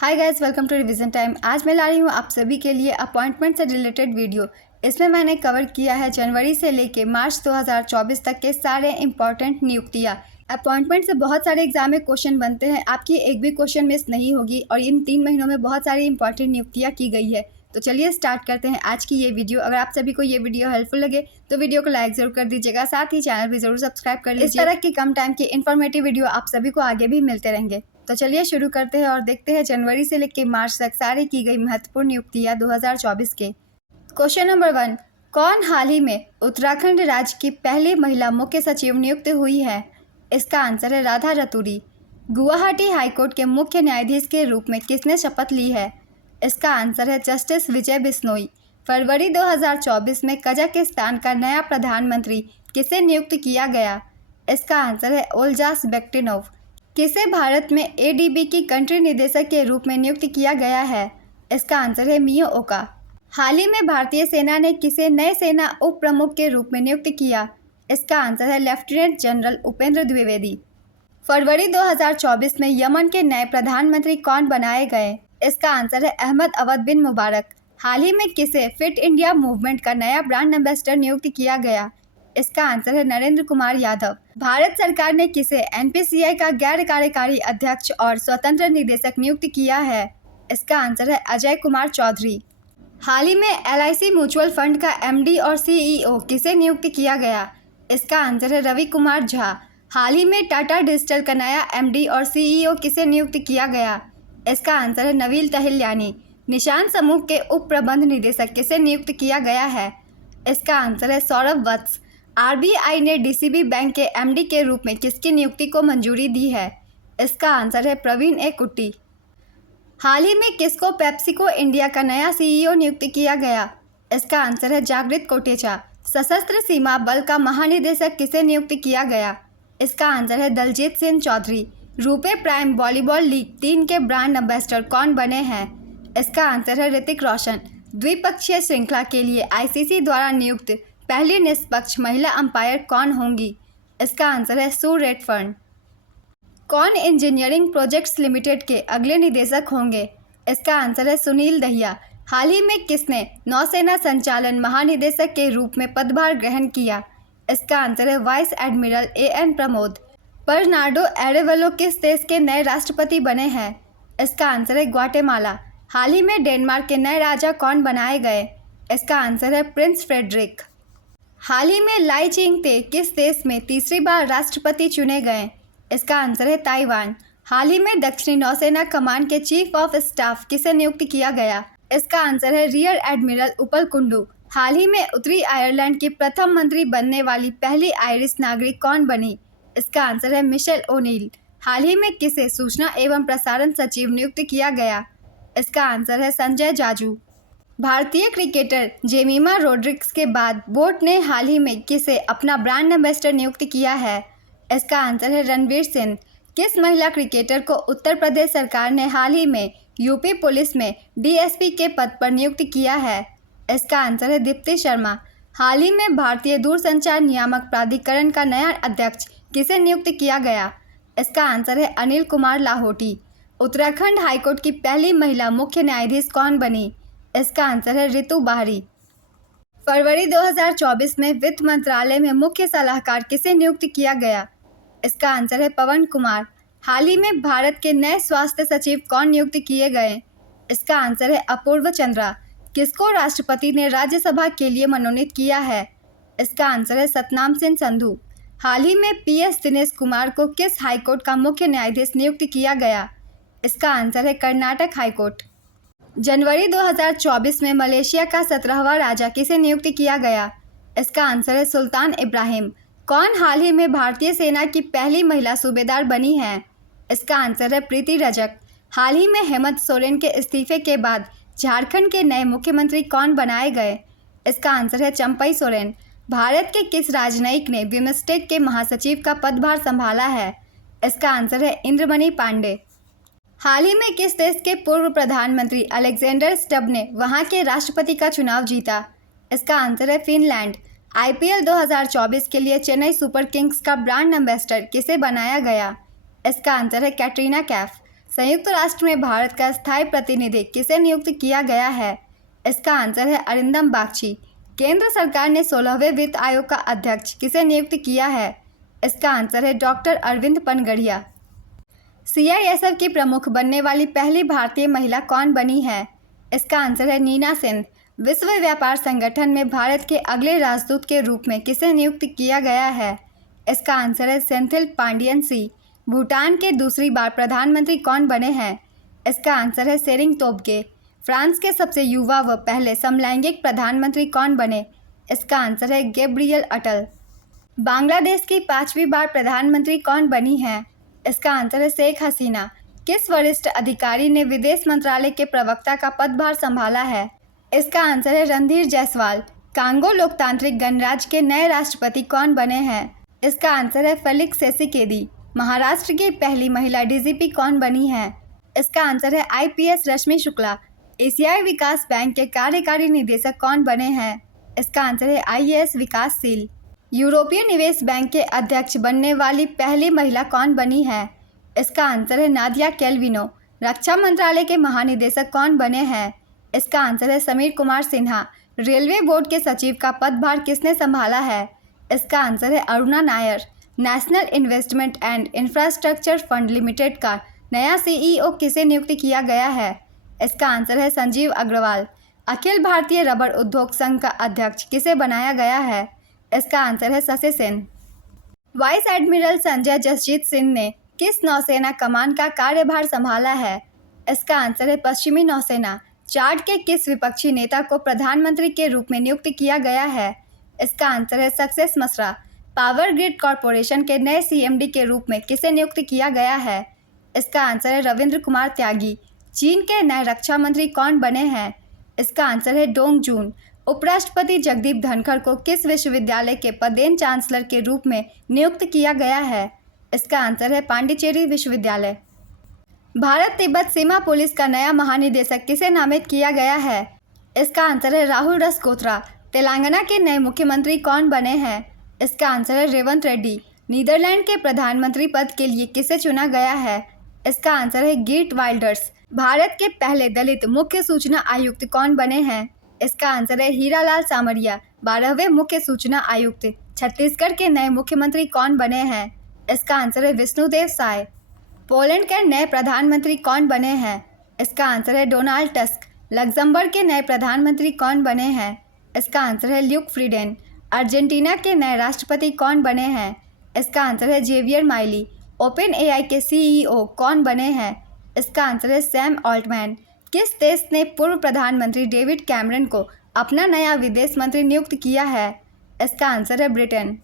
Hi guys, welcome to revision time. आज मैं ला रही हूँ आप सभी के लिए अपॉइंटमेंट से रिलेटेड वीडियो। इसमें मैंने कवर किया है जनवरी से लेके मार्च 2024 तक के सारे इंपॉर्टेंट नियुक्तियाँ। अपॉइंटमेंट से बहुत सारे एग्जाम में क्वेश्चन बनते हैं, आपकी एक भी क्वेश्चन मिस नहीं होगी और इन 3 महीनों में बहुत सारी इंपॉर्टेंट नियुक्तियाँ की गई है। तो चलिए स्टार्ट करते हैं आज की ये वीडियो। अगर आप सभी को ये वीडियो हेल्पफुल लगे तो वीडियो को लाइक जरूर कर दीजिएगा, साथ ही चैनल भी जरूर सब्सक्राइब कर लीजिए। इस तरह की कम टाइम की इन्फॉर्मेटिव वीडियो आप सभी को आगे भी मिलते रहेंगे। तो चलिए शुरू करते हैं और देखते हैं जनवरी से लेकर मार्च तक सारी की गई महत्वपूर्ण नियुक्तियां 2024 के। क्वेश्चन नंबर 1, कौन हाल ही में उत्तराखंड राज्य की पहली महिला मुख्य सचिव नियुक्त हुई है? इसका आंसर है राधा रतूड़ी। गुवाहाटी हाईकोर्ट के मुख्य न्यायाधीश के रूप में किसने शपथ ली है? इसका आंसर है जस्टिस विजय बिश्नोई। फरवरी 2024 में कजाकिस्तान का नया प्रधानमंत्री किसे नियुक्त किया गया? इसका आंसर है ओल्जास बेक्टिनोव। किसे भारत में एडीबी की कंट्री निदेशक के रूप में नियुक्त किया गया है? इसका आंसर है मियो ओका। हाल ही में भारतीय सेना ने किसे नए सेना उप प्रमुख के रूप में नियुक्त किया? इसका आंसर है लेफ्टिनेंट जनरल उपेंद्र द्विवेदी। फरवरी 2024 में यमन के नए प्रधानमंत्री कौन बनाए गए? इसका आंसर है अहमद अवद बिन मुबारक। हाल ही में किसे फिट इंडिया मूवमेंट का नया ब्रांड एम्बेसडर नियुक्त किया गया? इसका आंसर है नरेंद्र कुमार यादव। भारत सरकार ने किसे एनपीसीआई का गैर कार्यकारी अध्यक्ष और स्वतंत्र निदेशक नियुक्त किया है? इसका आंसर है अजय कुमार चौधरी। हाल ही में एलआईसी म्यूचुअल फंड का एमडी और सीईओ किसे नियुक्त किया गया? इसका आंसर है रवि कुमार झा। हाल ही में टाटा डिजिटल का नया एमडी और सीईओ किसे नियुक्त किया गया? इसका आंसर है नवील तहिल्यानी। निशान समूह के उप प्रबंध निदेशक किसे नियुक्त किया गया है? इसका आंसर है सौरभ वत्स। आरबीआई ने डीसीबी बैंक के एमडी के रूप में किसकी नियुक्ति को मंजूरी दी है? इसका आंसर है प्रवीण ए कुट्टी। हाल ही में किसको पेप्सिको इंडिया का नया सीईओ नियुक्त किया गया? इसका आंसर है जागृत कोटेचा। सशस्त्र सीमा बल का महानिदेशक किसे नियुक्त किया गया? इसका आंसर है Daljeet Singh Chaudhary. RuPay prime volleyball league 3 के ब्रांड एम्बेसडर कौन बने हैं? इसका आंसर है ऋतिक रोशन। द्विपक्षीय श्रृंखला के लिए आईसीसी द्वारा नियुक्त पहली निष्पक्ष महिला अंपायर कौन होंगी? इसका आंसर है सू रेडफर्न। कौन इंजीनियरिंग प्रोजेक्ट्स लिमिटेड के अगले निदेशक होंगे? इसका आंसर है सुनील दहिया। हाल ही में किसने नौसेना संचालन महानिदेशक के रूप में पदभार ग्रहण किया? इसका आंसर है vice admiral A N Pramod. Bernardo Arevalo किस देश के नए राष्ट्रपति बने हैं? इसका आंसर है ग्वाटेमाला। हाल ही में डेनमार्क के नए राजा कौन बनाए गए? इसका आंसर है प्रिंस फ्रेडरिक। हाल ही में लाई चिंग-ते किस देश में तीसरी बार राष्ट्रपति चुने गए? इसका आंसर है ताइवान। हाल ही में दक्षिणी नौसेना कमान के चीफ ऑफ स्टाफ किसे नियुक्त किया गया? इसका आंसर है रियर एडमिरल उपल कुंडू। हाल ही में उत्तरी आयरलैंड की प्रथम मंत्री बनने वाली पहली आयरिश नागरिक कौन बनी? इसका आंसर है मिशेल ओनील। हाल ही में किसे सूचना एवं प्रसारण सचिव नियुक्त किया गया? इसका आंसर है संजय जाजू। भारतीय क्रिकेटर जेमिमा रोड्रिग्स के बाद बोर्ड ने हाल ही में किसे अपना ब्रांड एम्बेसडर नियुक्त किया है? इसका आंसर है रणवीर सिंह। किस महिला क्रिकेटर को उत्तर प्रदेश सरकार ने हाल ही में यूपी पुलिस में डीएसपी के पद पर नियुक्त किया है? इसका आंसर है दीप्ति शर्मा। हाल ही में भारतीय दूरसंचार नियामक प्राधिकरण का नया अध्यक्ष किसे नियुक्त किया गया? इसका आंसर है अनिल कुमार लाहोटी। उत्तराखंड हाईकोर्ट की पहली महिला मुख्य न्यायाधीश कौन बनी? इसका आंसर है रितु बाहरी। फरवरी 2024 में वित्त मंत्रालय में मुख्य सलाहकार किसे नियुक्त किया गया? इसका आंसर है पवन कुमार। हाल ही में भारत के नए स्वास्थ्य सचिव कौन नियुक्त किए गए? इसका आंसर है अपूर्व चंद्रा। किसको राष्ट्रपति ने राज्यसभा के लिए मनोनीत किया है? इसका आंसर है सतनाम सिंह संधू। हाल ही में पीएस दिनेश कुमार को किस हाईकोर्ट का मुख्य न्यायाधीश नियुक्त किया गया? इसका आंसर है कर्नाटक हाईकोर्ट। जनवरी 2024 में मलेशिया का 17वां राजा किसे नियुक्त किया गया? इसका आंसर है सुल्तान इब्राहिम। कौन हाल ही में भारतीय सेना की पहली महिला सूबेदार बनी है? इसका आंसर है प्रीति रजक। हाल ही में हेमंत सोरेन के इस्तीफे के बाद झारखंड के नए मुख्यमंत्री कौन बनाए गए? इसका आंसर है चंपई सोरेन। भारत के किस राजनयिक ने बिम्स्टेक के महासचिव का पदभार संभाला है? इसका आंसर है इंद्रमणि पांडे। हाल ही में किस देश के पूर्व प्रधानमंत्री अलेक्जेंडर स्टब ने वहां के राष्ट्रपति का चुनाव जीता? इसका आंसर है फिनलैंड। आईपीएल 2024 के लिए चेन्नई सुपर किंग्स का ब्रांड एम्बेसडर किसे बनाया गया? इसका आंसर है कैटरीना कैफ। संयुक्त राष्ट्र में भारत का स्थायी प्रतिनिधि किसे नियुक्त किया गया है? इसका आंसर है अरिंदम बागची। केंद्र सरकार ने 16वें वित्त आयोग का अध्यक्ष किसे नियुक्त किया है? इसका आंसर है डॉक्टर अरविंद पनगड़िया। CISF की प्रमुख बनने वाली पहली भारतीय महिला कौन बनी है? इसका आंसर है नीना सिंह। विश्व व्यापार संगठन में भारत के अगले राजदूत के रूप में किसे नियुक्त किया गया है? इसका आंसर है सेंथिल पांडियन सी। भूटान के दूसरी बार प्रधानमंत्री कौन बने हैं? इसका आंसर है सेरिंग तोब्गे। फ्रांस के सबसे युवा व पहले समलैंगिक प्रधानमंत्री कौन बने? इसका आंसर है गैब्रियल अटल। बांग्लादेश की 5वीं बार प्रधानमंत्री कौन बनी है? इसका आंसर है शेख हसीना। किस वरिष्ठ अधिकारी ने विदेश मंत्रालय के प्रवक्ता का पदभार संभाला है? इसका आंसर है रणधीर जायसवाल। कांगो लोकतांत्रिक गणराज्य के नए राष्ट्रपति कौन बने हैं? इसका आंसर है फेलिक्स सेसिकेदी। महाराष्ट्र की पहली महिला DGP कौन बनी है? इसका आंसर है IPS रश्मि शुक्ला। एशियाई विकास बैंक के कार्यकारी निदेशक कौन बने हैं? इसका आंसर है IAS विकासशील। यूरोपीय निवेश बैंक के अध्यक्ष बनने वाली पहली महिला कौन बनी है? इसका आंसर है नादिया कैल्विनो। रक्षा मंत्रालय के महानिदेशक कौन बने हैं? इसका आंसर है समीर कुमार सिन्हा। रेलवे बोर्ड के सचिव का पदभार किसने संभाला है? इसका आंसर है Aruna Nair. National investment and infrastructure fund limited का नया CEO किसे नियुक्त किया गया है? इसका आंसर है संजीव अग्रवाल। अखिल भारतीय रबर उद्योग संघ का अध्यक्ष किसे बनाया गया है? इसका आंसर है शशि सेन। वाइस एडमिरल संजय जसजीत सिंह ने किस नौसेना कमान का कार्यभार संभाला है? इसका आंसर है पश्चिमी नौसेना। चाड के किस विपक्षी नेता को प्रधानमंत्री के रूप में नियुक्त किया गया है? इसका आंसर है सक्सेस मसरा। पावर ग्रिड कॉरपोरेशन के नए CMD के रूप में किसे नियुक्त किया गया है? इसका आंसर है रविंद्र कुमार त्यागी। चीन के नए रक्षा मंत्री कौन बने हैं? इसका आंसर है डोंग जून। उपराष्ट्रपति जगदीप धनखड़ को किस विश्वविद्यालय के पदेन चांसलर के रूप में नियुक्त किया गया है? इसका आंसर है पांडिचेरी विश्वविद्यालय। भारत तिब्बत सीमा पुलिस का नया महानिदेशक किसे नामित किया गया है? इसका आंसर है राहुल रसकोत्रा। तेलंगाना के नए मुख्यमंत्री कौन बने हैं? इसका आंसर है रेवंत रेड्डी। नीदरलैंड के प्रधानमंत्री पद के लिए किसे चुना गया है? इसका आंसर है गीर्ट वाइल्डर्स। भारत के पहले दलित मुख्य सूचना आयुक्त कौन बने हैं? इसका आंसर है हीरालाल सामरिया। 12वें मुख्य सूचना आयुक्त। छत्तीसगढ़ के नए मुख्यमंत्री कौन बने हैं? इसका आंसर है विष्णुदेव साय। पोलैंड के नए प्रधानमंत्री कौन बने हैं? इसका आंसर है डोनाल्ड टस्क। लग्जमबर्ग के नए प्रधानमंत्री कौन बने हैं? इसका आंसर है ल्यूक फ्रीडेन। अर्जेंटीना के नए राष्ट्रपति कौन बने हैं? इसका आंसर है जेवियर माइली। OpenAI के CEO कौन बने हैं? इसका आंसर है सैम ऑल्टमैन। किस देश ने पूर्व प्रधानमंत्री डेविड कैमरन को अपना नया विदेश मंत्री नियुक्त किया है? इसका आंसर है ब्रिटेन।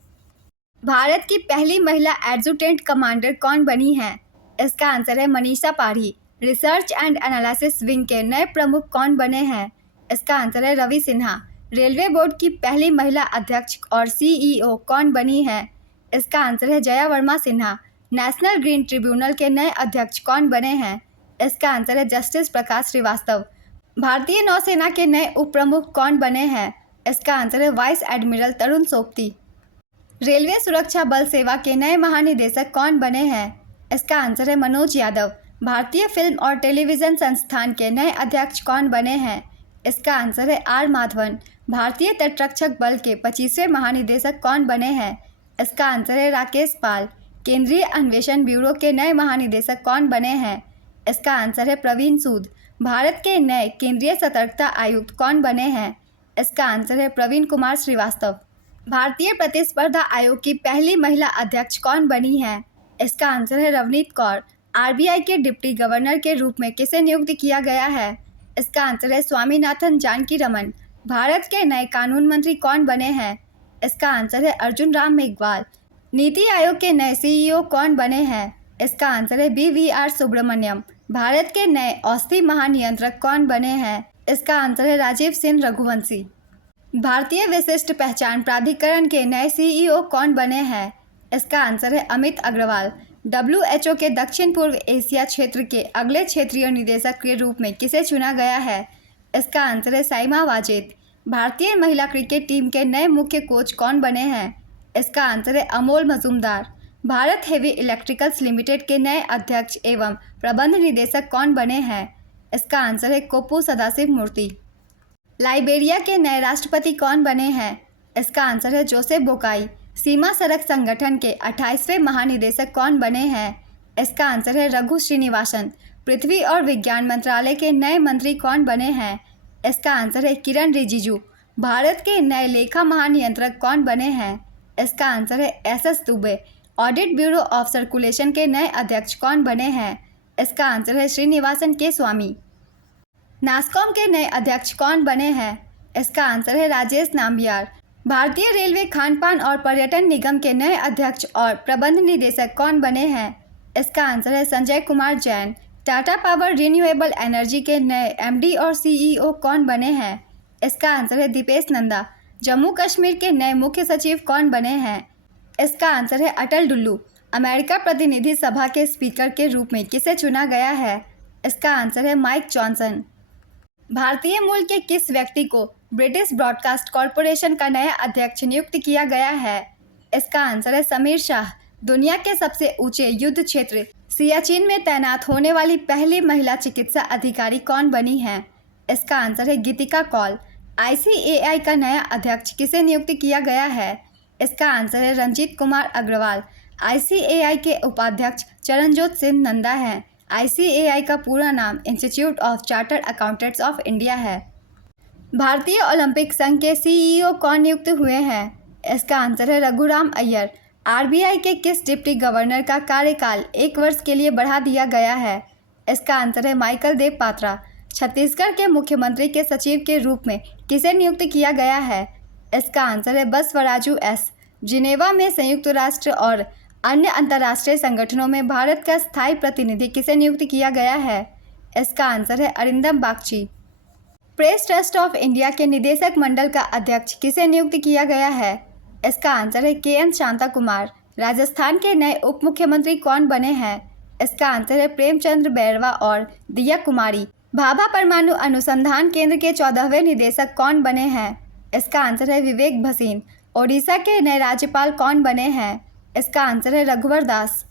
भारत की पहली महिला एडजुटेंट कमांडर कौन बनी है? इसका आंसर है मनीषा पाढ़ी। रिसर्च एंड एनालिसिस विंग के नए प्रमुख कौन बने हैं? इसका आंसर है रवि सिन्हा। रेलवे बोर्ड की पहली महिला अध्यक्ष और CEO कौन बनी है? इसका आंसर है Jaya Verma Sinha. National green tribunal के नए अध्यक्ष कौन बने हैं? इसका आंसर है जस्टिस प्रकाश श्रीवास्तव। भारतीय नौसेना के नए उप प्रमुख कौन बने हैं? इसका आंसर है वाइस एडमिरल तरुण सोपती। रेलवे सुरक्षा बल सेवा के नए महानिदेशक कौन बने हैं? इसका आंसर है मनोज यादव। भारतीय फिल्म और टेलीविज़न संस्थान के नए अध्यक्ष कौन बने हैं? इसका आंसर है R माधवन। भारतीय तटरक्षक बल के 25वें महानिदेशक कौन बने हैं? इसका आंसर है राकेश पाल। केंद्रीय अन्वेषण ब्यूरो के नए महानिदेशक कौन बने हैं? इसका आंसर है प्रवीण सूद। भारत के नए केंद्रीय सतर्कता आयुक्त कौन बने हैं? इसका आंसर है प्रवीण कुमार श्रीवास्तव। भारतीय प्रतिस्पर्धा आयोग की पहली महिला अध्यक्ष कौन बनी है? इसका आंसर है रवनीत कौर। RBI के डिप्टी गवर्नर के रूप में किसे नियुक्त किया गया है? इसका आंसर है स्वामीनाथन जानकी रमन। भारत के नए कानून मंत्री कौन बने हैं? इसका आंसर है अर्जुन राम मेघवाल। नीति आयोग के नए CEO कौन बने हैं? इसका आंसर है BVR सुब्रमण्यम। भारत के नए औषधि महानियंत्रक कौन बने हैं? इसका आंसर है राजीव सिंह रघुवंशी। भारतीय विशिष्ट पहचान प्राधिकरण के नए CEO कौन बने हैं? इसका आंसर है अमित अग्रवाल। WHO के दक्षिण पूर्व एशिया क्षेत्र के अगले क्षेत्रीय निदेशक के रूप में किसे चुना गया है? इसका आंसर है साइमा वाजेद। भारतीय महिला क्रिकेट टीम के नए मुख्य कोच कौन बने हैं? इसका आंसर है Amol Majumdar. Bharat heavy electricals limited के नए अध्यक्ष एवं प्रबंध निदेशक कौन बने हैं? इसका आंसर है कोप्पू सदाशिव मूर्ति। लाइबेरिया के नए राष्ट्रपति कौन बने हैं? इसका आंसर है जोसेफ बोकाई। सीमा सड़क संगठन के 28वें महानिदेशक कौन बने हैं? इसका आंसर है रघु श्रीनिवासन। पृथ्वी और विज्ञान मंत्रालय के नए मंत्री कौन बने हैं? इसका आंसर है किरण रिजिजू। भारत के नए लेखा महानियंत्रक कौन बने हैं? इसका आंसर है S Dubey. Audit bureau of circulation के नए अध्यक्ष कौन बने हैं? इसका आंसर है श्रीनिवासन के स्वामी। नास्कॉम के नए अध्यक्ष कौन बने हैं? इसका आंसर है राजेश नाम्बियार। भारतीय रेलवे खान पान और पर्यटन निगम के नए अध्यक्ष और प्रबंध निदेशक कौन बने हैं? इसका आंसर है Sanjay Kumar Jain. Tata power renewable energy के नए एमडी और सीईओ कौन बने हैं? इसका आंसर है दीपेश नंदा। जम्मू कश्मीर के नए मुख्य सचिव कौन बने हैं? इसका आंसर है अटल डुल्लू। अमेरिका प्रतिनिधि सभा के स्पीकर के रूप में किसे चुना गया है? इसका आंसर है माइक जॉनसन। भारतीय मूल के किस व्यक्ति को ब्रिटिश ब्रॉडकास्ट कॉरपोरेशन का नया अध्यक्ष नियुक्त किया गया है? इसका आंसर है समीर शाह। दुनिया के सबसे ऊंचे युद्ध क्षेत्र सियाचिन में तैनात होने वाली पहली महिला चिकित्सा अधिकारी कौन बनी हैं? इसका आंसर है गीतिका कौल। ICAI का नया अध्यक्ष किसे नियुक्त किया गया है? इसका आंसर है रंजीत कुमार अग्रवाल। ICAI के उपाध्यक्ष चरणजोत सिंह नंदा हैं। ICAI का पूरा नाम institute of chartered accountants of India है। भारतीय ओलंपिक संघ के CEO कौन नियुक्त हुए हैं? इसका आंसर है रघुराम अय्यर। RBI के किस डिप्टी गवर्नर का कार्यकाल 1 वर्ष के लिए बढ़ा दिया गया है? इसका आंसर है माइकल देव पात्रा। छत्तीसगढ़ के मुख्यमंत्री के सचिव के रूप में किसे नियुक्त किया गया है? इसका आंसर है बसवराजू एस। जिनेवा में संयुक्त राष्ट्र और अन्य अंतर्राष्ट्रीय संगठनों में भारत का स्थायी प्रतिनिधि किसे नियुक्त किया गया है? इसका आंसर है Arindam Bagchi. Press trust of India के निदेशक मंडल का अध्यक्ष किसे नियुक्त किया गया है? इसका आंसर है KN शांता कुमार। राजस्थान के नए उप मुख्यमंत्री कौन बने हैं? इसका आंसर है प्रेमचंद्र बैरवा और दिया कुमारी। भाभा परमाणु अनुसंधान केंद्र के 14वें निदेशक कौन बने हैं? इसका आंसर है विवेक भसीन। ओडिशा के नए राज्यपाल कौन बने हैं? इसका आंसर है रघुवर दास।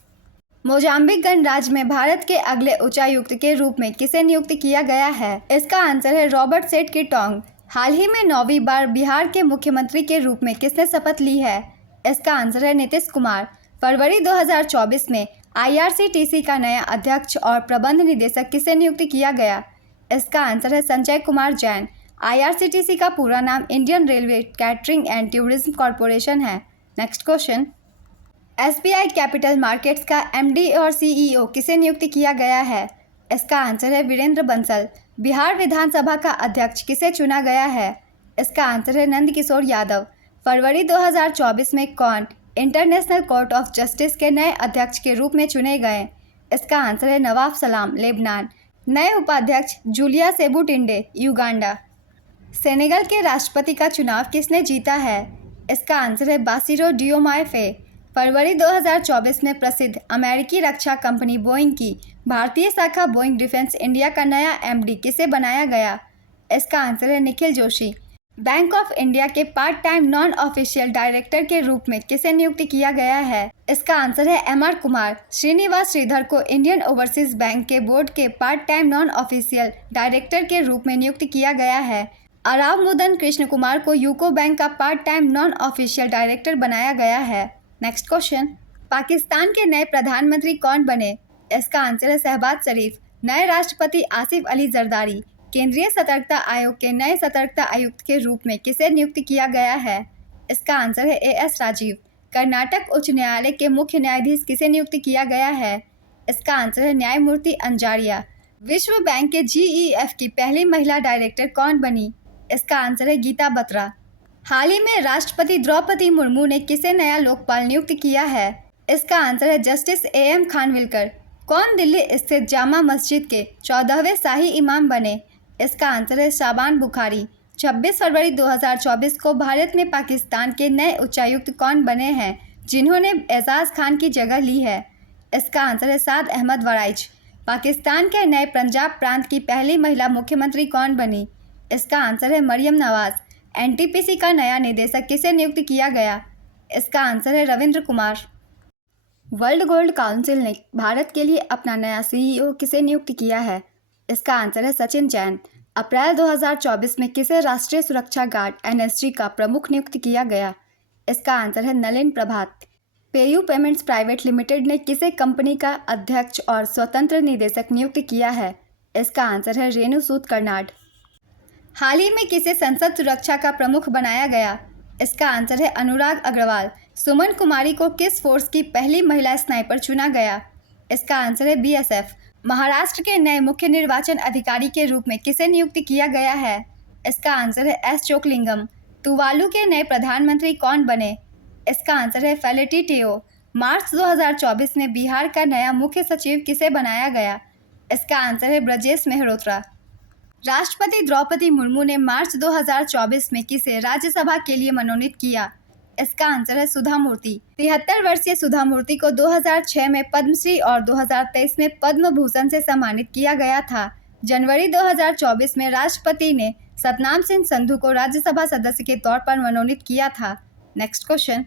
मोजाम्बिक गणराज्य में भारत के अगले उच्चायुक्त के रूप में किसे नियुक्त किया गया है? इसका आंसर है रॉबर्ट सेठ की टोंग। हाल ही में 9वीं बार बिहार के मुख्यमंत्री के रूप में किसने शपथ ली है? इसका आंसर है नीतीश कुमार। फरवरी 2024 में IRCTC का नया अध्यक्ष और प्रबंध निदेशक किसे नियुक्त किया गया? इसका आंसर है संजय कुमार जैन। IRCTC का पूरा नाम Indian railway catering and tourism corporation है। Next question. SBI capital markets का MD और CEO किसे नियुक्त किया गया है? इसका आंसर है वीरेंद्र बंसल। बिहार विधानसभा का अध्यक्ष किसे चुना गया है? इसका आंसर है नंद किशोर यादव। फरवरी 2024 में कौन इंटरनेशनल कोर्ट ऑफ जस्टिस के नए अध्यक्ष के रूप में चुने गए? इसका आंसर है नवाब सलाम, लेबनान। नए उपाध्यक्ष जूलिया सेबुटिंडे, युगांडा। सेनेगल के राष्ट्रपति का चुनाव किसने जीता है? इसका आंसर है बासिरो डियोमाए फे। फरवरी 2024 में प्रसिद्ध अमेरिकी रक्षा कंपनी बोइंग की भारतीय शाखा बोइंग डिफेंस इंडिया का नया MD किसे बनाया गया? इसका आंसर है Nikhil Joshi. Bank of India के part time non official director के रूप में किसे नियुक्त किया गया है? इसका आंसर है MR कुमार। श्रीनिवास श्रीधर को इंडियन ओवरसीज बैंक के बोर्ड के part time non official director के रूप में नियुक्त किया गया है। अराव मुदन कृष्ण कुमार को यूको बैंक का part time non official director बनाया गया है। Next question. पाकिस्तान के नए प्रधानमंत्री कौन बने? इसका आंसर है शहबाज शरीफ। नए राष्ट्रपति आसिफ अली जरदारी। केंद्रीय सतर्कता आयोग के नए सतर्कता आयुक्त के रूप में किसे नियुक्त किया गया है? इसका आंसर है AS राजीव। कर्नाटक उच्च न्यायालय के मुख्य न्यायाधीश किसे नियुक्त किया गया है? इसका आंसर है न्यायमूर्ति अंजारिया। विश्व बैंक के GEF की पहली महिला डायरेक्टर कौन बनी? इसका आंसर है गीता बत्रा। हाल ही में राष्ट्रपति द्रौपदी मुर्मू ने किसे नया लोकपाल नियुक्त किया है? इसका आंसर है जस्टिस AM खानविलकर। कौन दिल्ली स्थित जामा मस्जिद के 14वें शाही इमाम बने? इसका आंसर है शाबान बुखारी। 26 फरवरी 2024 को भारत में पाकिस्तान के नए उच्चायुक्त कौन बने हैं जिन्होंने एजाज खान की जगह ली है? इसका आंसर है साद अहमद वराइच। पाकिस्तान के नए पंजाब प्रांत की पहली महिला मुख्यमंत्री कौन बनी? इसका आंसर है मरियम नवाज। NTPC का नया निदेशक किसे नियुक्त किया गया? इसका आंसर है Ravindra Kumar. World gold council ने भारत के लिए अपना नया सीईओ किसे नियुक्त किया है? इसका आंसर है सचिन जैन। अप्रैल 2024 में किसे राष्ट्रीय सुरक्षा गार्ड एनएसजी का प्रमुख नियुक्त किया गया? इसका आंसर है नलिन प्रभात। पेयू पेमेंट्स प्राइवेट लिमिटेड ने किसे कंपनी का अध्यक्ष और स्वतंत्र निदेशक नियुक्त किया है? इसका आंसर है रेणु सूद कर्नाड। हाल ही में किसे संसद सुरक्षा का प्रमुख बनाया गया? इसका आंसर है अनुराग अग्रवाल। सुमन कुमारी को किस फोर्स की पहली महिला स्नाइपर चुना गया? इसका आंसर है बीएसएफ। महाराष्ट्र के नए मुख्य निर्वाचन अधिकारी के रूप में किसे नियुक्त किया गया है? इसका आंसर है एस चोकलिंगम। तुवालू के नए प्रधानमंत्री कौन बने? इसका आंसर है फेलिटी टेओ। मार्च 2024 में बिहार का नया मुख्य सचिव किसे बनाया गया? इसका आंसर है ब्रजेश मेहरोत्रा। राष्ट्रपति द्रौपदी मुर्मू ने मार्च 2024 में किसे राज्यसभा के लिए मनोनीत किया? इसका आंसर है सुधा मूर्ति। 73 वर्षीय सुधा मूर्ति को 2006 में पद्मश्री और 2023 में पद्म भूषण से सम्मानित किया गया था। जनवरी 2024 में राष्ट्रपति ने सतनाम सिंह संधू को राज्यसभा सदस्य के तौर पर मनोनीत किया था। Next question.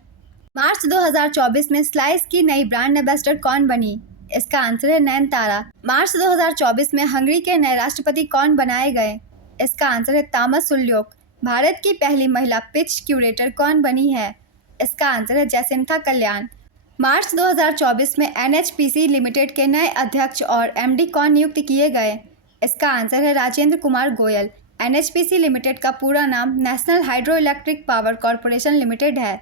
मार्च 2024 में स्लाइस की नई ब्रांड एम्बेसडर कौन बनी? इसका आंसर है नयनतारा। मार्च 2024 में हंगरी के नए राष्ट्रपति कौन बनाए गए? इसका आंसर है तामस सुल्योक। भारत की पहली महिला पिच क्यूरेटर कौन बनी है? इसका आंसर है जयसिंथा कल्याण। मार्च 2024 में एनएचपीसी लिमिटेड के नए अध्यक्ष और एमडी कौन नियुक्त किए गए? इसका आंसर है राजेंद्र कुमार गोयल। एनएचपीसी लिमिटेड का पूरा नाम national hydro electric power corporation limited है।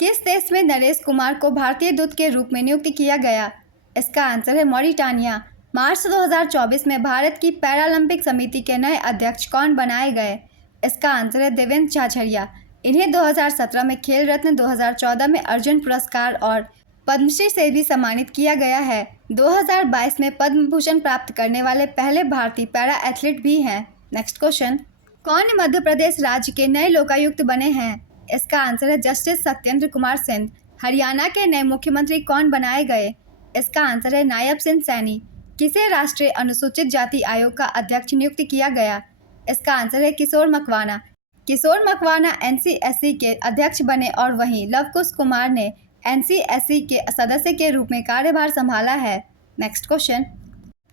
किस देश में नरेश कुमार को भारतीय दूत के रूप में नियुक्त किया गया? इसका आंसर है मॉरिटानिया। मार्च 2024 में भारत की पैरालंपिक समिति के नए अध्यक्ष कौन बनाए गए? इसका आंसर है देवेंद्र झाझड़िया। इन्हें 2017 में खेल रत्न, 2014 में अर्जुन पुरस्कार और पद्मश्री से भी सम्मानित किया गया है। 2022 में पद्म भूषण प्राप्त करने वाले पहले भारतीय पैरा एथलीट भी हैं। Next question. कौन मध्य प्रदेश राज्य के नए लोकायुक्त बने हैं? इसका आंसर है जस्टिस सत्येंद्र कुमार सिंह। हरियाणा के नए मुख्यमंत्री कौन बनाए गए? इसका आंसर है नायब सिंह सैनी। किसे राष्ट्रीय अनुसूचित जाति आयोग का अध्यक्ष नियुक्त किया गया? इसका आंसर है किशोर मकवाना। किशोर मकवाना एनसीएससी के अध्यक्ष बने और वहीं लवकुश कुमार ने एनसीएससी के सदस्य के रूप में कार्यभार संभाला है। Next question.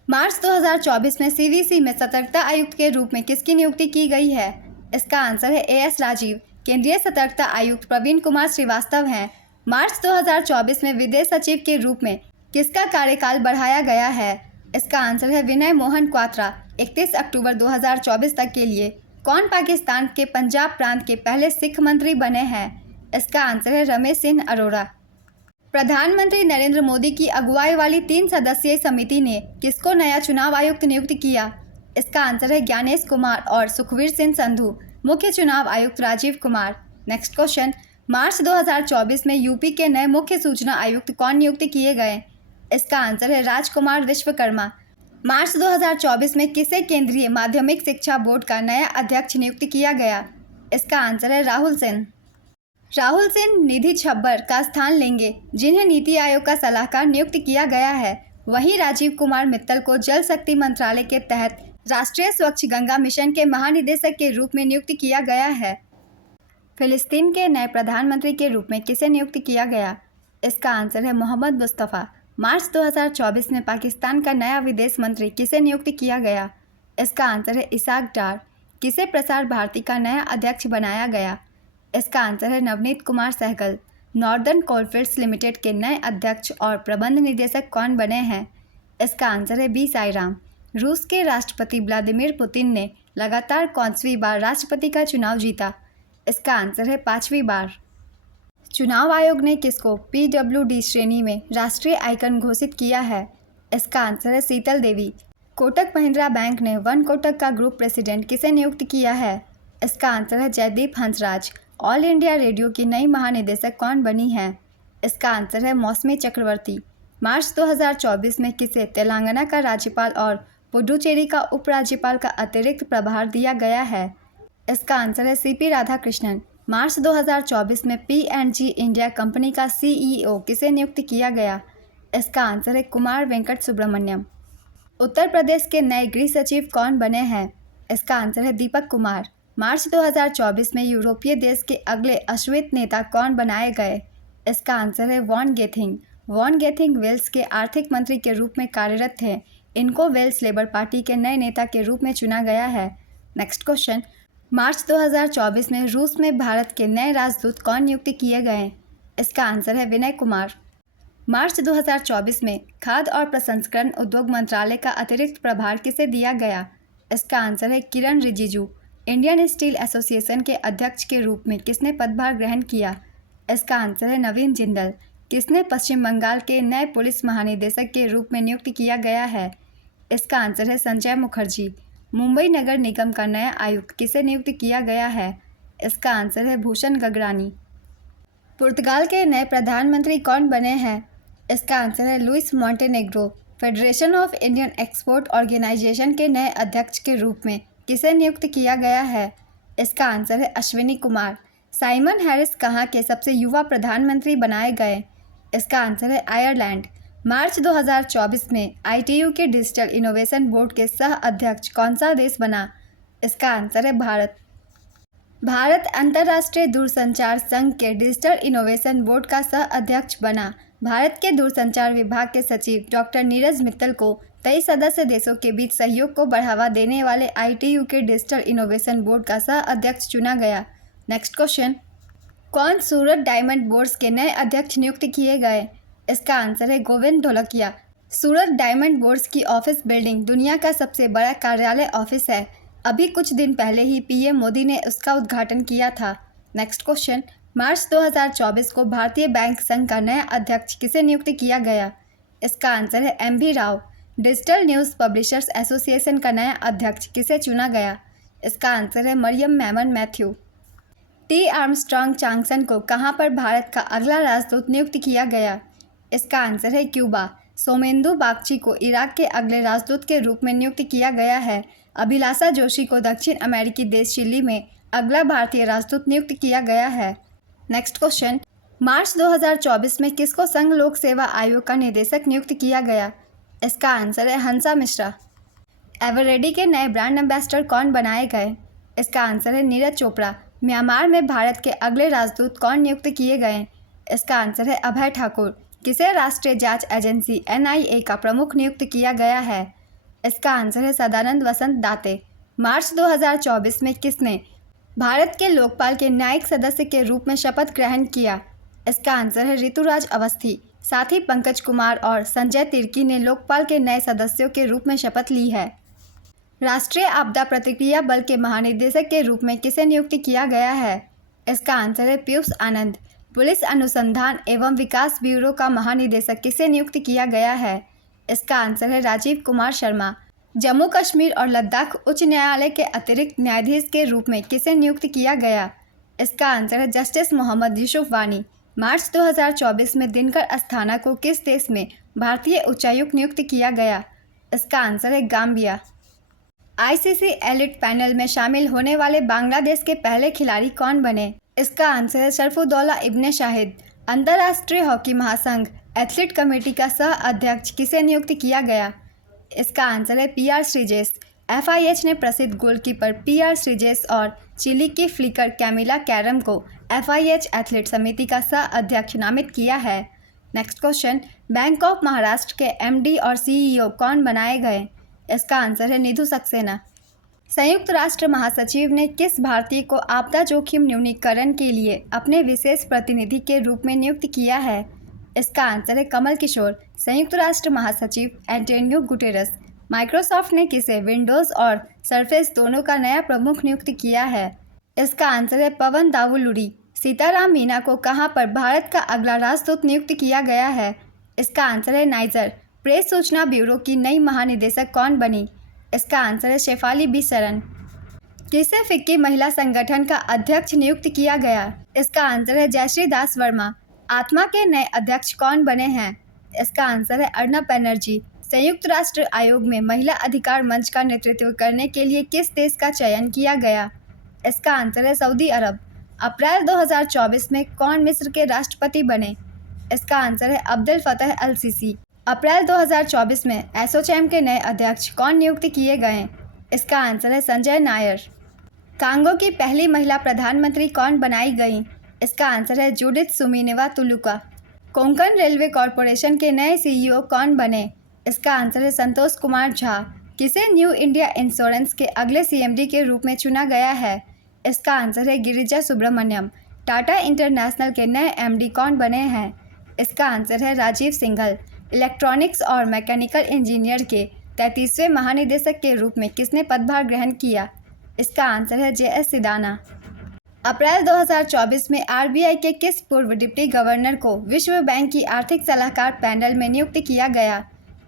मार्च 2024 में सीवीसी में सतर्कता आयुक्त के रूप में किसकी नियुक्ति की गई है? इसका आंसर है एएस राजीव। केंद्रीय सतर्कता आयुक्त प्रवीण कुमार श्रीवास्तव हैं। मार्च 2024 में विदेश सचिव के रूप में किसका कार्यकाल बढ़ाया गया है? इसका आंसर है विनय मोहन क्वात्रा। 31 अक्टूबर 2024 तक के लिए कौन पाकिस्तान के पंजाब प्रांत के पहले सिख मंत्री बने हैं? इसका आंसर है रमेश सिंह अरोड़ा। प्रधानमंत्री नरेंद्र मोदी की अगुवाई वाली 3 सदस्यीय समिति ने किसको नया चुनाव आयुक्त नियुक्त किया? इसका आंसर है ज्ञानेश कुमार और सुखवीर सिंह संधू। मुख्य चुनाव आयुक्त Rajiv Kumar. Next question. March 2024 में यूपी के नए मुख्य सूचना आयुक्त कौन नियुक्त किए गए? इसका आंसर है राजकुमार विश्वकर्मा। मार्च 2024 में किसे केंद्रीय माध्यमिक शिक्षा बोर्ड का नया अध्यक्ष नियुक्त किया गया? इसका आंसर है राहुल सेन। राहुल सेन निधि छब्बर का स्थान लेंगे, जिन्हें नीति आयोग का सलाहकार नियुक्त किया गया है। वहीं राजीव कुमार मित्तल को जल शक्ति मंत्रालय के तहत राष्ट्रीय स्वच्छ गंगा मिशन के महानिदेशक के रूप में नियुक्त किया गया है। फिलिस्तीन के नए प्रधानमंत्री के रूप में किसे नियुक्त किया गया? इसका आंसर है मोहम्मद मुस्तफ़ा। मार्च 2024 में पाकिस्तान का नया विदेश मंत्री किसे नियुक्त किया गया? इसका आंसर है इसाक डार। किसे प्रसार भारती का नया अध्यक्ष बनाया गया? इसका आंसर है Navneet Kumar Sehgal. Northern Coalfields Limited के नए अध्यक्ष और प्रबंध निदेशक कौन बने हैं? इसका आंसर है बी साईराम। रूस के राष्ट्रपति व्लादिमीर पुतिन ने लगातार कौनसवीं बार राष्ट्रपति का चुनाव जीता? इसका आंसर है 5वीं बार। चुनाव आयोग ने किसको पीडब्ल्यूडी श्रेणी में राष्ट्रीय आइकन घोषित किया है? इसका आंसर है शीतल देवी। कोटक महिंद्रा बैंक ने वन कोटक का ग्रुप प्रेसिडेंट किसे नियुक्त किया है? इसका आंसर है Jaideep Hansraj. All India Radio की नई महानिदेशक कौन बनी है? इसका आंसर है मौसमी चक्रवर्ती। मार्च 2024 में किसे तेलंगाना का राज्यपाल और पुडुचेरी का उपराज्यपाल का अतिरिक्त प्रभार दिया गया है? इसका आंसर है सीपी राधाकृष्णन। मार्च 2024 में पी&जी इंडिया कंपनी का सीईओ किसे नियुक्त किया गया? इसका आंसर है कुमार वेंकट सुब्रमण्यम। उत्तर प्रदेश के नए गृह सचिव कौन बने हैं? इसका आंसर है दीपक कुमार। मार्च 2024 में यूरोपीय देश के अगले अश्वेत नेता कौन बनाए गए? इसका आंसर है वॉन गेथिंग। वॉन गेथिंग वेल्स के आर्थिक मंत्री के रूप में कार्यरत थे। इनको वेल्स लेबर पार्टी के नए नेता के रूप में चुना गया है। नेक्स्ट क्वेश्चन, मार्च 2024 में रूस में भारत के नए राजदूत कौन नियुक्त किए गए? इसका आंसर है विनय कुमार। मार्च 2024 में खाद्य और प्रसंस्करण उद्योग मंत्रालय का अतिरिक्त प्रभार किसे दिया गया? इसका आंसर है किरण रिजिजू। इंडियन स्टील एसोसिएशन के अध्यक्ष के रूप में किसने पदभार ग्रहण किया? इसका आंसर है नवीन जिंदल। किसने पश्चिम बंगाल के नए पुलिस महानिदेशक के रूप में नियुक्त किया गया है? इसका आंसर है संजय मुखर्जी। मुंबई नगर निगम का नया आयुक्त किसे नियुक्त किया गया है? इसका आंसर है भूषण गगरानी। पुर्तगाल के नए प्रधानमंत्री कौन बने हैं? इसका आंसर है Luis Montenegro. Federation of Indian Export Organisation के नए अध्यक्ष के रूप में किसे नियुक्त किया गया है? इसका आंसर है अश्विनी कुमार। साइमन हैरिस कहाँ के सबसे युवा प्रधानमंत्री बनाए गए? इसका आंसर है आयरलैंड। मार्च 2024 में ITU के डिजिटल इनोवेशन बोर्ड के सह अध्यक्ष कौन सा देश बना? इसका आंसर है भारत। भारत अंतर्राष्ट्रीय दूरसंचार संघ के डिजिटल इनोवेशन बोर्ड का सह अध्यक्ष बना। भारत के दूरसंचार विभाग के सचिव डॉक्टर नीरज मित्तल को 23 सदस्य देशों के बीच सहयोग को बढ़ावा देने वाले ITU के डिजिटल इनोवेशन बोर्ड का सह अध्यक्ष चुना गया। नेक्स्ट क्वेश्चन, कौन सूरत डायमंड बोर्ड्स के नए अध्यक्ष नियुक्त किए गए? इसका आंसर है गोविंद ढोलकिया। सूरत डायमंड बोर्ड्स की ऑफिस बिल्डिंग दुनिया का सबसे बड़ा कार्यालय ऑफिस है। अभी कुछ दिन पहले ही PM मोदी ने उसका उद्घाटन किया था। नेक्स्ट क्वेश्चन, मार्च 2024 को भारतीय बैंक संघ का नया अध्यक्ष किसे नियुक्त किया गया? इसका आंसर है MV Rao. Digital news publishers association का नया अध्यक्ष किसे चुना गया? इसका आंसर है मरियम मेमन मैथ्यू। T आर्मस्ट्रॉन्ग चांगसन को कहाँ पर भारत का अगला राजदूत नियुक्त किया गया? इसका आंसर है क्यूबा। सोमेंदु बागची को इराक के अगले राजदूत के रूप में नियुक्त किया गया है। अभिलाषा जोशी को दक्षिण अमेरिकी देश चिली में अगला भारतीय राजदूत नियुक्त किया गया है। नेक्स्ट क्वेश्चन, मार्च 2024 में किसको संघ लोक सेवा आयोग का निदेशक नियुक्त किया गया? इसका आंसर है हंसा मिश्रा। एवरेडी के नए ब्रांड एम्बेसडर कौन बनाए गए? इसका आंसर है नीरज चोपड़ा। म्यांमार में भारत के अगले राजदूत कौन नियुक्त किए गए? इसका आंसर है अभय ठाकुर। किसे राष्ट्रीय जांच एजेंसी NIA का प्रमुख नियुक्त किया गया है? इसका आंसर है सदानंद वसंत दाते। मार्च 2024 में किसने भारत के लोकपाल के न्यायिक सदस्य के रूप में शपथ ग्रहण किया? इसका आंसर है ऋतुराज अवस्थी। साथ ही पंकज कुमार और संजय तिर्की ने लोकपाल के नए सदस्यों के रूप में शपथ ली है। राष्ट्रीय आपदा प्रतिक्रिया बल के महानिदेशक के रूप में किसे नियुक्त किया गया है? इसका आंसर है पीयूष आनंद। पुलिस अनुसंधान एवं विकास ब्यूरो का महानिदेशक किसे नियुक्त किया गया है? इसका आंसर है राजीव कुमार शर्मा। जम्मू कश्मीर और लद्दाख उच्च न्यायालय के अतिरिक्त न्यायाधीश के रूप में किसे नियुक्त किया गया? इसका आंसर है जस्टिस मोहम्मद यूसुफ वानी। मार्च 2024 में दिनकर अस्थाना को किस देश में भारतीय उच्चायुक्त नियुक्त किया गया? इसका आंसर है गाम्बिया। ICC एलिट पैनल में शामिल होने वाले बांग्लादेश के पहले खिलाड़ी कौन बने? इसका आंसर है शरफुद्दौला इब्ने शाहिद। अंतर्राष्ट्रीय हॉकी महासंघ एथलीट कमेटी का सह अध्यक्ष किसे नियुक्त किया गया? इसका आंसर है PR श्रीजेश। FIH ने प्रसिद्ध गोलकीपर PR श्रीजेश और चिली की फ्लिकर कैमिला कैरम को FIH एथलीट समिति का सह अध्यक्ष नामित किया है। Next question, bank of Maharashtra के MD और CEO कौन बनाए गए? इसका आंसर है निधु सक्सेना। संयुक्त राष्ट्र महासचिव ने किस भारतीय को आपदा जोखिम न्यूनीकरण के लिए अपने विशेष प्रतिनिधि के रूप में नियुक्त किया है? इसका आंसर है कमल किशोर। संयुक्त राष्ट्र महासचिव एंटोनियो गुटेरस। माइक्रोसॉफ्ट ने किसे विंडोज़ और सरफेस दोनों का नया प्रमुख नियुक्त किया है? इसका आंसर है पवन दावुलुरी। सीताराम मीना को कहां पर भारत का अगला राजदूत नियुक्त किया गया है? इसका आंसर है नाइजर। प्रेस सूचना ब्यूरो की नई महानिदेशक कौन बनी? इसका आंसर है शेफाली बी सरन। किसे फिक्की महिला संगठन का अध्यक्ष नियुक्त किया गया? इसका आंसर है जयश्री दास वर्मा। आत्मा के नए अध्यक्ष कौन बने हैं? इसका आंसर है अर्नब बनर्जी। संयुक्त राष्ट्र आयोग में महिला अधिकार मंच का नेतृत्व करने के लिए किस देश का चयन किया गया? इसका आंसर है सऊदी अरब। अप्रैल 2024 में कौन मिस्र के राष्ट्रपति बने? इसका आंसर है अब्दुल फतह अल सीसी। अप्रैल 2024 में एसोचैम के नए अध्यक्ष कौन नियुक्त किए गए? इसका आंसर है संजय नायर। कांगो की पहली महिला प्रधानमंत्री कौन बनाई गई? इसका आंसर है जूडिथ सुमीनेवा तुलुका। कोंकण रेलवे कॉरपोरेशन के नए सीईओ कौन बने? इसका आंसर है संतोष कुमार झा। किसे न्यू इंडिया इंश्योरेंस के अगले सीएमडी के रूप में चुना गया है? इसका आंसर है गिरिजा सुब्रमण्यम। टाटा इंटरनेशनल के नए एमडी कौन बने हैं? इसका आंसर है राजीव सिंघल। इलेक्ट्रॉनिक्स और मैकेनिकल इंजीनियर के 33वें महानिदेशक के रूप में किसने पदभार ग्रहण किया? इसका आंसर है JS सिडाना। अप्रैल 2024 में आरबीआई के किस पूर्व डिप्टी गवर्नर को विश्व बैंक की आर्थिक सलाहकार पैनल में नियुक्त किया गया?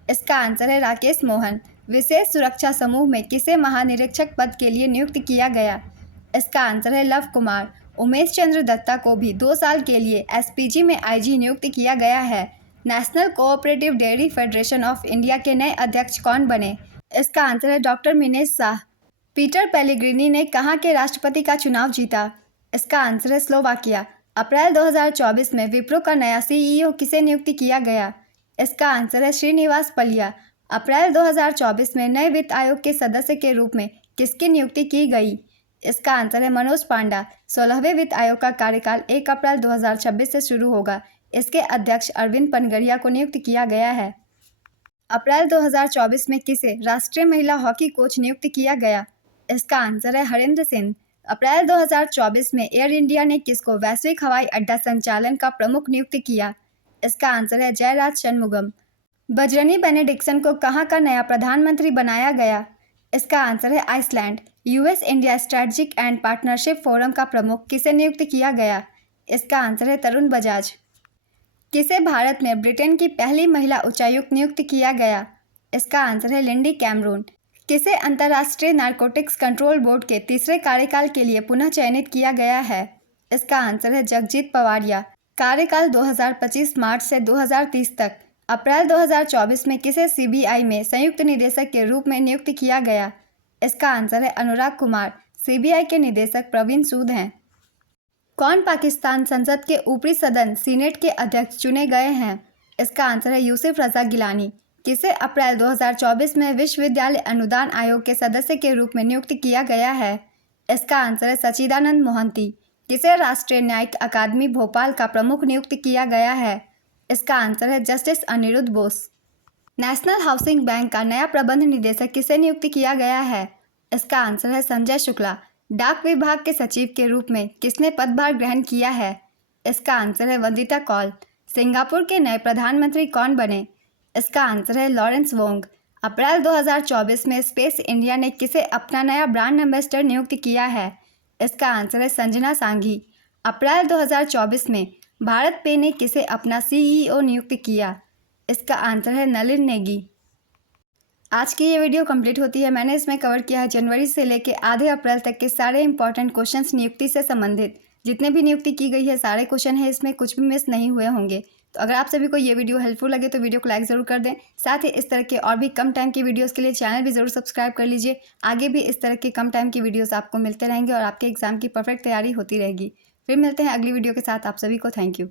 इसका आंसर है राकेश मोहन। विशेष सुरक्षा समूह में किसे महानिरीक्षक पद के लिए नियुक्त किया गया? इसका आंसर है लव कुमार। उमेश चंद्र दत्ता को भी 2 साल के लिए एसपीजी में आईजी नियुक्त किया गया है। National cooperative dairy federation of India के नए अध्यक्ष कौन बने? इसका आंसर है doctor Minesh Shah. Peter Pellegrini ने कहाँ के राष्ट्रपति का चुनाव जीता? इसका आंसर है स्लोवाकिया। अप्रैल 2024 में विप्रो का नया सीईओ किसे नियुक्त किया गया? इसका आंसर है श्रीनिवास पलिया। अप्रैल 2024 में नए वित्त आयोग के सदस्य के रूप में किसकी नियुक्ति की गई? इसका आंसर है मनोज पांडा। 16वें वित्त आयोग का कार्यकाल 1 अप्रैल 2026 से शुरू होगा। इसके अध्यक्ष अरविंद पनगड़िया को नियुक्त किया गया है। अप्रैल 2024 में किसे राष्ट्रीय महिला हॉकी कोच नियुक्त किया गया? इसका आंसर है हरेंद्र सिंह। अप्रैल 2024 में एयर इंडिया ने किसको वैश्विक हवाई अड्डा संचालन का प्रमुख नियुक्त किया? इसका आंसर है जयराज षणमुगम। बजरंगी बेनेडिक्सन को कहाँ का नया प्रधानमंत्री बनाया गया? इसका आंसर है Iceland. US India Strategic and Partnership Forum का प्रमुख किसे नियुक्त किया गया? इसका आंसर है तरुण बजाज। किसे भारत में ब्रिटेन की पहली महिला उच्चायुक्त नियुक्त किया गया? इसका आंसर है लिंडी कैमरून। किसे अंतर्राष्ट्रीय नारकोटिक्स कंट्रोल बोर्ड के 3रे कार्यकाल के लिए पुनः चयनित किया गया है? इसका आंसर है जगजीत पवारिया। कार्यकाल 2025 मार्च से 2030 तक। अप्रैल 2024 में किसे सीबीआई में संयुक्त निदेशक के रूप में नियुक्त किया गया? इसका आंसर है अनुराग कुमार। सीबीआई के निदेशक प्रवीण सूद हैं। कौन पाकिस्तान संसद के ऊपरी सदन सीनेट के अध्यक्ष चुने गए हैं? इसका आंसर है यूसुफ रजा गिलानी। किसे अप्रैल 2024 में विश्वविद्यालय अनुदान आयोग के सदस्य के रूप में नियुक्त किया गया है? इसका आंसर है सच्चिदानंद मोहंती। किसे राष्ट्रीय न्यायिक अकादमी भोपाल का प्रमुख नियुक्त किया गया है? इसका आंसर है justice Aniruddha Bose. National Housing Bank का नया प्रबंध निदेशक किसे नियुक्त किया गया है? इसका आंसर है संजय शुक्ला। डाक विभाग के सचिव के रूप में किसने पदभार ग्रहण किया है? इसका आंसर है वंदिता कौल। सिंगापुर के नए प्रधानमंत्री कौन बने? इसका आंसर है लॉरेंस वोंग। अप्रैल 2024 में स्पेस इंडिया ने किसे अपना नया ब्रांड एम्बेसडर नियुक्त किया है? इसका आंसर है संजना सांघी। अप्रैल 2024 में भारत पे ने किसे अपना सीईओ नियुक्त किया? इसका आंसर है नलिन नेगी। आज की ये वीडियो कंप्लीट होती है। मैंने इसमें कवर किया है जनवरी से लेकर आधे अप्रैल तक के सारे इंपॉर्टेंट क्वेश्चंस नियुक्ति से संबंधित। जितने भी नियुक्ति की गई है सारे क्वेश्चन है, इसमें कुछ भी मिस नहीं हुए होंगे। तो अगर आप सभी को ये वीडियो हेल्पफुल लगे तो वीडियो को लाइक ज़रूर कर दें। साथ ही इस तरह के और भी कम टाइम की वीडियोस के लिए चैनल भी ज़रूर सब्सक्राइब कर लीजिए। आगे भी इस तरह के कम टाइम की वीडियोस आपको मिलते रहेंगे और आपके एग्जाम की परफेक्ट तैयारी होती रहेगी। फिर मिलते हैं अगली वीडियो के साथ। आप सभी को थैंक यू।